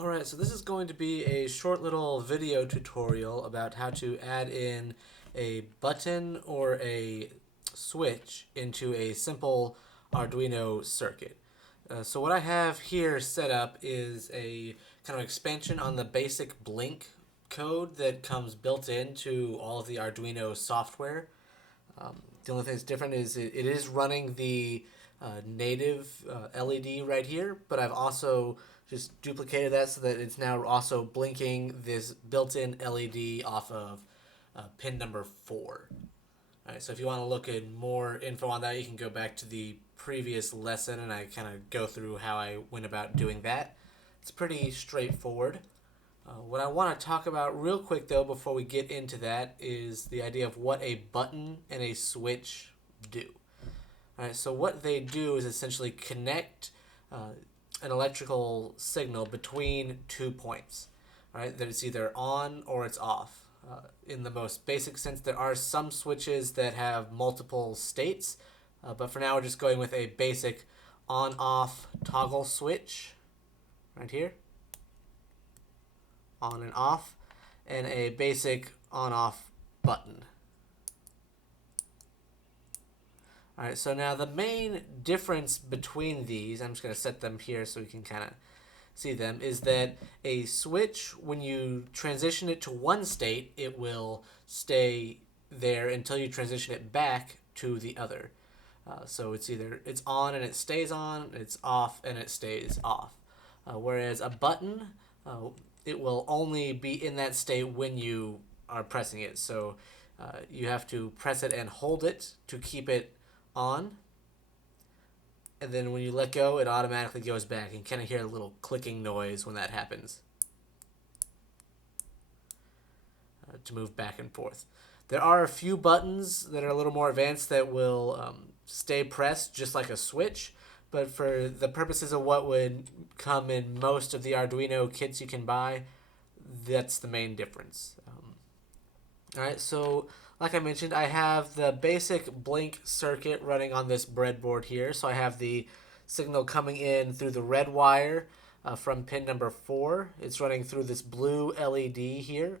Alright, so this is going to be a short little video tutorial about how to add in a button or a switch into a simple Arduino circuit. So what I have here set up is a kind of expansion on the basic Blink code that comes built into all of the Arduino software. The only thing that's different is it is running the native LED right here, but I've also just duplicated that so that it's now also blinking this built-in LED off of pin number 4. All right, so if you want to look at more info on that, you can go back to the previous lesson and I kind of go through how I went about doing that. It's pretty straightforward. What I want to talk about real quick though before we get into that is the idea of what a button and a switch do. All right, so what they do is essentially connect an electrical signal between 2 points. All right, that it's either on or it's off. In the most basic sense, there are some switches that have multiple states, but for now we're just going with a basic on-off toggle switch right here, on and off, and a basic on-off button. All right, so now the main difference between these, I'm just going to set them here so we can kind of see them, is that a switch, when you transition it to one state, it will stay there until you transition it back to the other. So it's either it's on and it stays on, it's off and it stays off. Whereas a button, it will only be in that state when you are pressing it. So you have to press it and hold it to keep it on, and then when you let go, it automatically goes back. You kind of hear a little clicking noise when that happens to move back and forth. There are a few buttons that are a little more advanced that will stay pressed just like a switch, but for the purposes of what would come in most of the Arduino kits you can buy, that's the main difference. All right, so like I mentioned, I have the basic Blink circuit running on this breadboard here. So I have the signal coming in through the red wire from pin number 4. It's running through this blue LED here,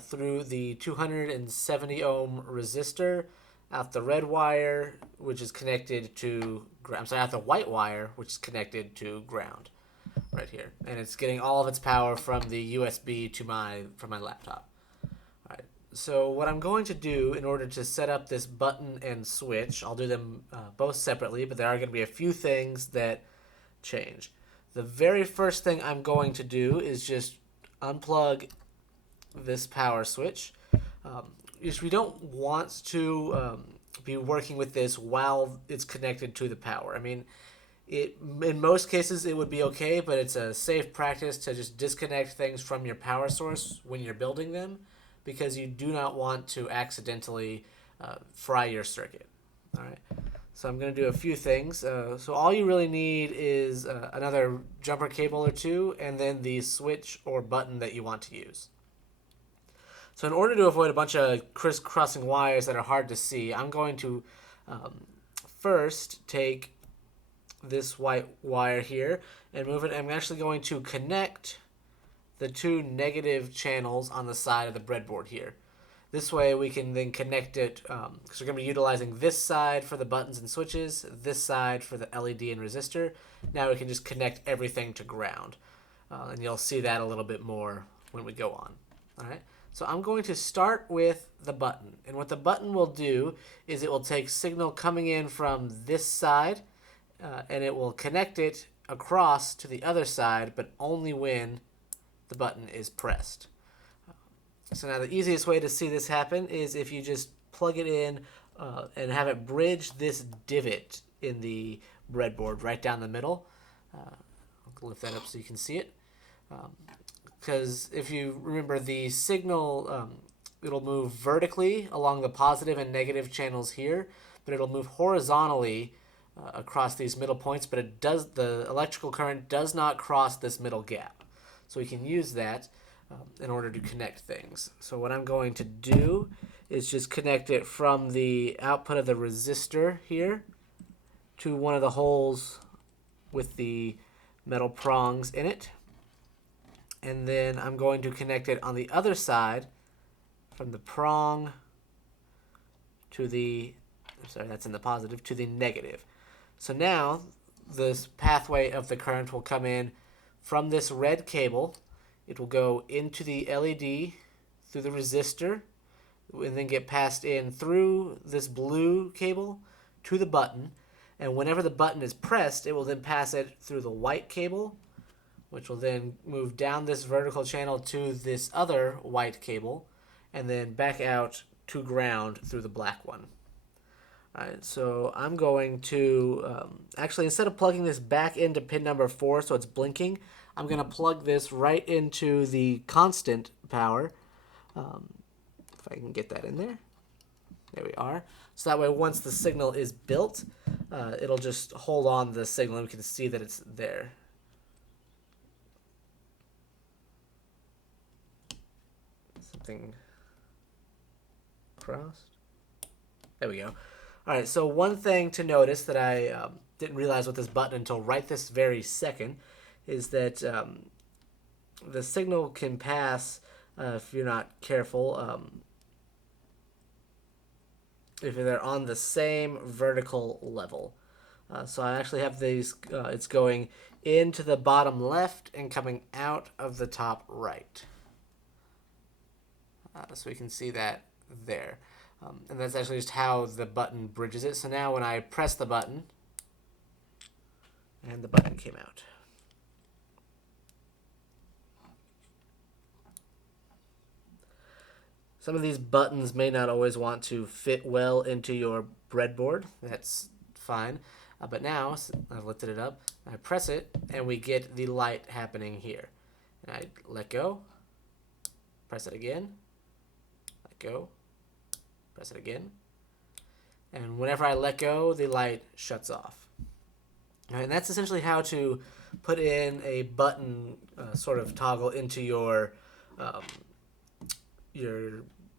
through the 270 ohm resistor, out the red wire, which is connected to ground. I'm sorry, out the white wire, which is connected to ground, right here, and it's getting all of its power from the USB to from my laptop. So what I'm going to do in order to set up this button and switch, I'll do them both separately, but there are going to be a few things that change. The very first thing I'm going to do is just unplug this power switch. We don't want to be working with this while it's connected to the power. I mean, in most cases it would be okay, but it's a safe practice to just disconnect things from your power source when you're building them, because you do not want to accidentally fry your circuit. All right, so I'm going to do a few things. So all you really need is another jumper cable or two, and then the switch or button that you want to use. So in order to avoid a bunch of crisscrossing wires that are hard to see, I'm going to first take this white wire here and move it. I'm actually going to connect the 2 negative channels on the side of the breadboard here. This way we can then connect it, because we're going to be utilizing this side for the buttons and switches, this side for the LED and resistor. Now we can just connect everything to ground. And you'll see that a little bit more when we go on. All right. So I'm going to start with the button. And what the button will do is it will take signal coming in from this side, and it will connect it across to the other side, but only when the button is pressed. So now the easiest way to see this happen is if you just plug it in and have it bridge this divot in the breadboard right down the middle. I'll lift that up so you can see it. Because if you remember, the signal, it'll move vertically along the positive and negative channels here, but it'll move horizontally across these middle points, but the electrical current does not cross this middle gap. So we can use that in order to connect things. So what I'm going to do is just connect it from the output of the resistor here to one of the holes with the metal prongs in it. And then I'm going to connect it on the other side from the prong to the, I'm sorry, that's in the positive, to the negative. So now this pathway of the current will come in from this red cable. It will go into the LED through the resistor and then get passed in through this blue cable to the button. And whenever the button is pressed, it will then pass it through the white cable, which will then move down this vertical channel to this other white cable, and then back out to ground through the black one. All right, so I'm going to, actually, instead of plugging this back into pin number 4 so it's blinking, I'm going to plug this right into the constant power. If I can get that in there. There we are. So that way, once the signal is built, it'll just hold on the signal and we can see that it's there. Something crossed. There we go. All right, so one thing to notice that I didn't realize with this button until right this very second is that the signal can pass, if you're not careful, if they're on the same vertical level. So I actually have these, it's going into the bottom left and coming out of the top right. So we can see that there. And that's actually just how the button bridges it. So now when I press the button, and the button came out. Some of these buttons may not always want to fit well into your breadboard. That's fine. But now, I've lifted it up, I press it, and we get the light happening here. And I let go, press it again, let go, press it again. And whenever I let go, the light shuts off. And that's essentially how to put in a button sort of toggle into your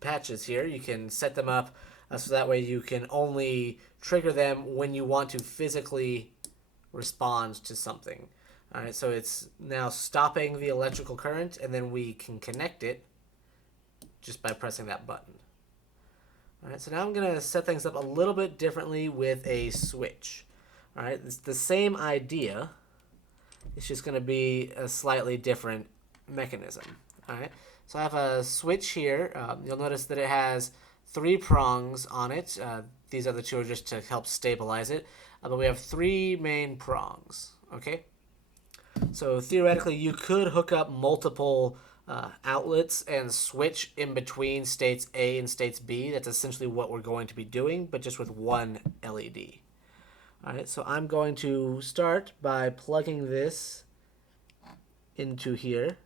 patches here. You can set them up so that way you can only trigger them when you want to physically respond to something. All right, so it's now stopping the electrical current, and then we can connect it just by pressing that button. All right, so now I'm going to set things up a little bit differently with a switch. All right, it's the same idea. It's just going to be a slightly different mechanism. All right, so I have a switch here. You'll notice that it has 3 prongs on it. These other 2 are just to help stabilize it. But we have 3 main prongs. Okay, so theoretically, you could hook up multiple outlets and switch in between states A and states B. That's essentially what we're going to be doing, but just with one LED. All right, so I'm going to start by plugging this into here,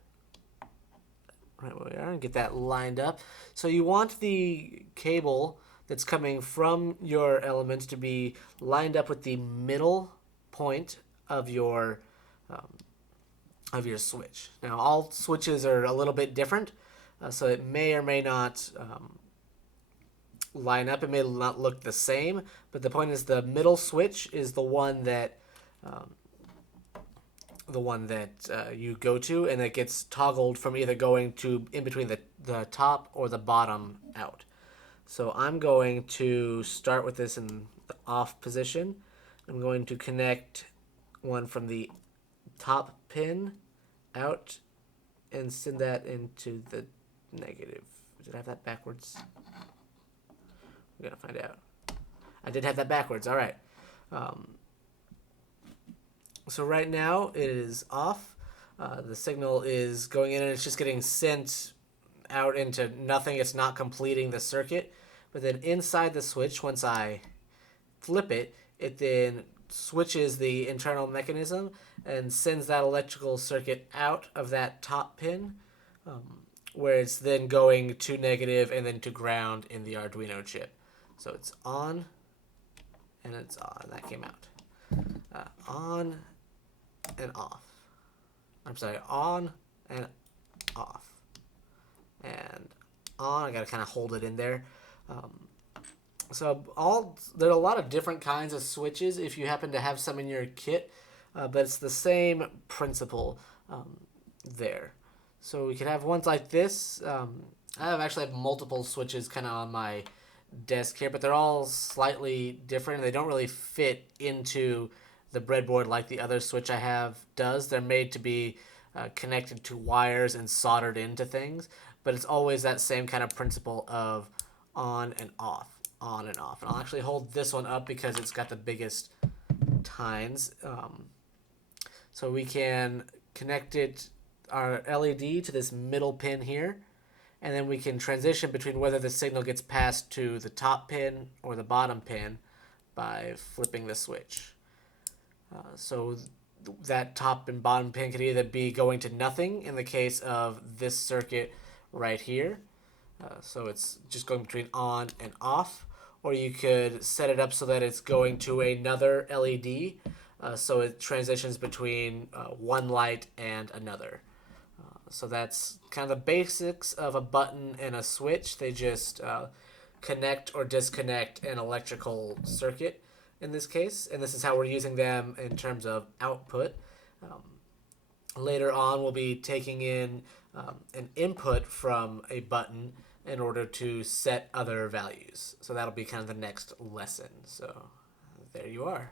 right where we are, and get that lined up. So you want the cable that's coming from your element to be lined up with the middle point of your switch. Now, all switches are a little bit different, so it may or may not line up. It may not look the same, but the point is the middle switch is the one that you go to, and it gets toggled from either going to in between the top or the bottom out. So I'm going to start with this in the off position. I'm going to connect one from the top pin out and send that into the negative. Did I have that backwards? We're going to find out. I did have that backwards. All right. So right now it is off. The signal is going in and it's just getting sent out into nothing. It's not completing the circuit. But then inside the switch, once I flip it, it then switches the internal mechanism and sends that electrical circuit out of that top pin, where it's then going to negative and then to ground in the Arduino chip. So it's on and it's on. That came out. On and off. I'm sorry, on and off. And on, I gotta kind of hold it in there. So there are a lot of different kinds of switches if you happen to have some in your kit, but it's the same principle there. So we can have ones like this. I actually have multiple switches kind of on my desk here, but they're all slightly different. They don't really fit into the breadboard like the other switch I have does. They're made to be connected to wires and soldered into things, but it's always that same kind of principle of on and off, on and off. And I'll actually hold this one up because it's got the biggest tines. So we can connect our LED to this middle pin here, and then we can transition between whether the signal gets passed to the top pin or the bottom pin by flipping the switch. So that top and bottom pin could either be going to nothing in the case of this circuit right here. So it's just going between on and off, or you could set it up so that it's going to another LED, so it transitions between one light and another. So that's kind of the basics of a button and a switch. They just connect or disconnect an electrical circuit in this case, and this is how we're using them in terms of output. Later on, we'll be taking in an input from a button in order to set other values. So that'll be kind of the next lesson. So there you are.